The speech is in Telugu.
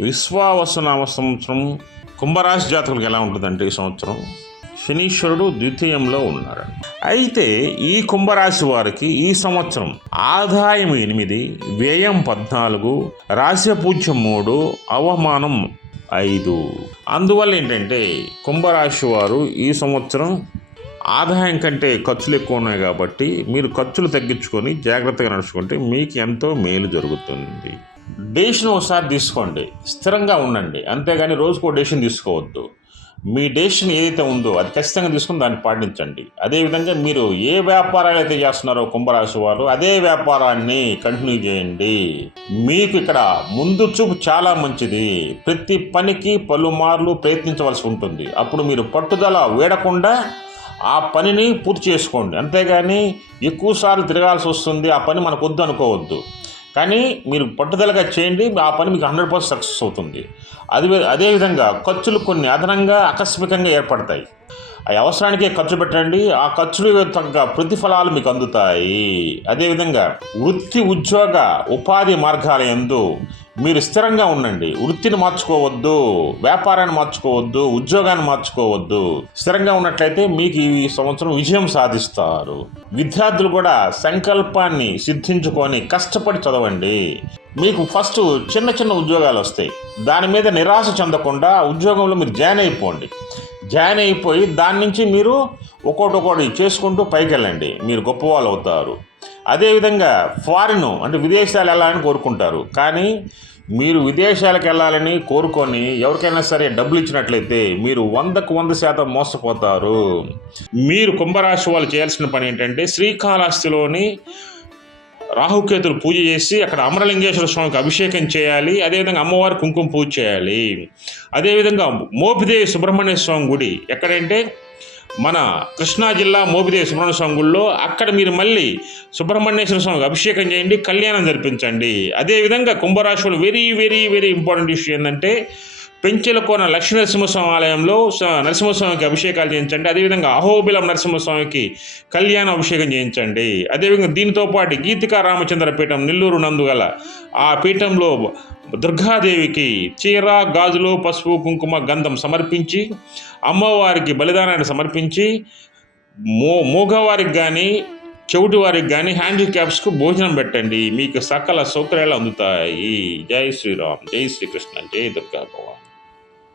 విశ్వావసనామ సంవత్సరం కుంభరాశి జాతకులకు ఎలా ఉంటుందంటే ఈ సంవత్సరం శనీశ్వరుడు ద్వితీయంలో ఉన్నాడు అయితే ఈ కుంభరాశి వారికి ఈ సంవత్సరం ఆదాయం ఎనిమిది వ్యయం పద్నాలుగు రాశపూజ్యం మూడు అవమానం ఐదు. అందువల్ల ఏంటంటే కుంభరాశి వారు ఈ సంవత్సరం ఆదాయం కంటే ఖర్చులు ఎక్కువ ఉన్నాయి కాబట్టి మీరు ఖర్చులు తగ్గించుకొని జాగ్రత్తగా నడుచుకుంటే మీకు ఎంతో మేలు జరుగుతుంది. డేషన్ ఒకసారి తీసుకోండి. స్థిరంగా ఉండండి. అంతేగాని రోజుకో డేషన్ తీసుకోవద్దు. మీ డేషన్ ఏదైతే ఉందో అది ఖచ్చితంగా తీసుకుని దాన్ని పాటించండి. అదేవిధంగా మీరు ఏ వ్యాపారాలు అయితే చేస్తున్నారో కుంభరాశి వారు అదే వ్యాపారాన్ని కంటిన్యూ చేయండి. మీకు ఇక్కడ ముందు చూపు చాలా మంచిది. ప్రతి పనికి పలుమార్లు ప్రయత్నించవలసి ఉంటుంది. అప్పుడు మీరు పట్టుదల వేడకుండా ఆ పనిని పూర్తి చేసుకోండి. అంతేగాని ఎక్కువసార్లు తిరగాల్సి వస్తుంది. ఆ పని మనకు వద్దు అనుకోవద్దు కానీ మీరు పట్టుదలగా చేయండి ఆ పని మీకు హండ్రెడ్ పర్సెంట్ సక్సెస్ అవుతుంది. అది అదేవిధంగా ఖర్చులు కొన్ని అదనంగా ఆకస్మికంగా ఏర్పడతాయి. అవసరానికే ఖర్చు పెట్టండి. ఆ ఖర్చులు తగ్గ ప్రతిఫలాలు మీకు అందుతాయి. అదేవిధంగా వృత్తి ఉద్యోగ ఉపాధి మార్గాల ఎందు మీరు స్థిరంగా ఉండండి. వృత్తిని మార్చుకోవద్దు వ్యాపారాన్ని మార్చుకోవద్దు ఉద్యోగాన్ని మార్చుకోవద్దు. స్థిరంగా ఉన్నట్లయితే మీకు ఈ సంవత్సరం విజయం సాధిస్తారు. విద్యార్థులు కూడా సంకల్పాన్ని సిద్ధించుకొని కష్టపడి చదవండి. మీకు ఫస్ట్ చిన్న చిన్న ఉద్యోగాలు వస్తాయి. దాని మీద నిరాశ చెందకుండా ఉద్యోగంలో మీరు జాయిన్ అయిపోండి. జాయిన్ అయిపోయి దాని నుంచి మీరు ఒక్కోటి ఒక్కోటి చేసుకుంటూ పైకి వెళ్ళండి మీరు గొప్పవాళ్ళు అవుతారు. అదేవిధంగా ఫారిన్ అంటే విదేశాలు వెళ్ళాలని కోరుకుంటారు. కానీ మీరు విదేశాలకు వెళ్ళాలని కోరుకొని ఎవరికైనా సరే డబ్బులు ఇచ్చినట్లయితే మీరు వందకు వంద శాతం మోసపోతారు. మీరు కుంభరాశి వాళ్ళు చేయాల్సిన పని ఏంటంటే శ్రీకాళహస్తిలోని రాహుకేతులు పూజ చేసి అక్కడ అమరలింగేశ్వర స్వామికి అభిషేకం చేయాలి అదేవిధంగా అమ్మవారి కుంకుమ పూజ చేయాలి. అదేవిధంగా మోపిదేవి సుబ్రహ్మణ్య స్వామి గుడి ఎక్కడంటే మన కృష్ణా జిల్లా మోపిదేవి సుబ్రహ్మణ్య స్వామి గుడిలో అక్కడ మీరు మళ్ళీ సుబ్రహ్మణ్యేశ్వర స్వామికి అభిషేకం చేయండి కళ్యాణం జరిపించండి. అదేవిధంగా కుంభరాశులు very very very important issue ఏంటంటే పెంచెలకోన లక్ష్మీ నరసింహస్వామి ఆలయంలో నరసింహస్వామికి అభిషేకాలు చేయించండి. అదేవిధంగా అహోబిలం నరసింహస్వామికి కళ్యాణ అభిషేకం చేయించండి. అదేవిధంగా దీనితో పాటు గీతికా రామచంద్ర పీఠం నెల్లూరు నందుగల ఆ పీఠంలో దుర్గాదేవికి చీర గాజులు పసుపు కుంకుమ గంధం సమర్పించి అమ్మవారికి బలిదానాన్ని సమర్పించి మో మూగవారికి కానీ చెవిటి వారికి కానీ హ్యాండిక్యాప్స్కు భోజనం పెట్టండి. మీకు సకల సౌకర్యాలు అందుతాయి. జై శ్రీరామ్. జై శ్రీకృష్ణ. జై దుర్గా భగవాన్